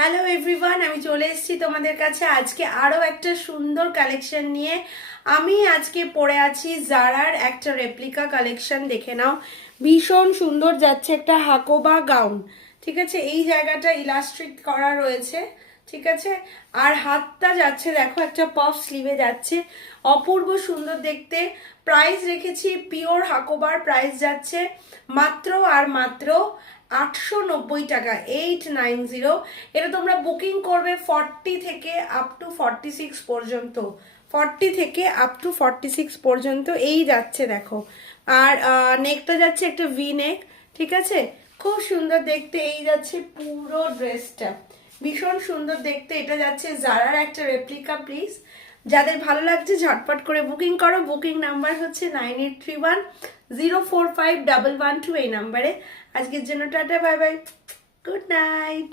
Hello everyone, আমি চলে এসেছি তোমাদের কাছে আজকে আরও একটা সুন্দর কালেকশন নিয়ে। আমি আজকে পরে আছি জারার একটা রেপ্লিকা কালেকশন, দেখে নাও। ভীষণ সুন্দর যাচ্ছে, একটা হাকোবা গাউন। ঠিক আছে, এই জায়গাটা ইলাস্ট্রিক করা রয়েছে। ঠিক আছে, আর হাতটা যাচ্ছে দেখো একটা পফ স্লিভে যাচ্ছে, অপূর্ব সুন্দর দেখতে। প্রাইস রেখেছি পিওর হাকোবার, প্রাইস যাচ্ছে মাত্র আর মাত্র 890 টাকা, 890। এটা তোমরা বুকিং করবে 40 থেকে আপ টু 46 পর্যন্ত, 40 থেকে আপ টু 46 পর্যন্ত এই যাচ্ছে দেখো। আর নেকটা যাচ্ছে একটা ভি নেক। ঠিক আছে, খুব সুন্দর দেখতে। এই যাচ্ছে পুরো ড্রেসটা, ভীষণ সুন্দর দেখতে। এটা যাচ্ছে জারার একটা রেপ্লিকা পিস। যাদের ভালো লাগছে ঝটপট করে বুকিং করো। বুকিং নাম্বার হচ্ছে 9831045112, এই নাম্বারে। আজকের জন্য tata, bye bye, good night.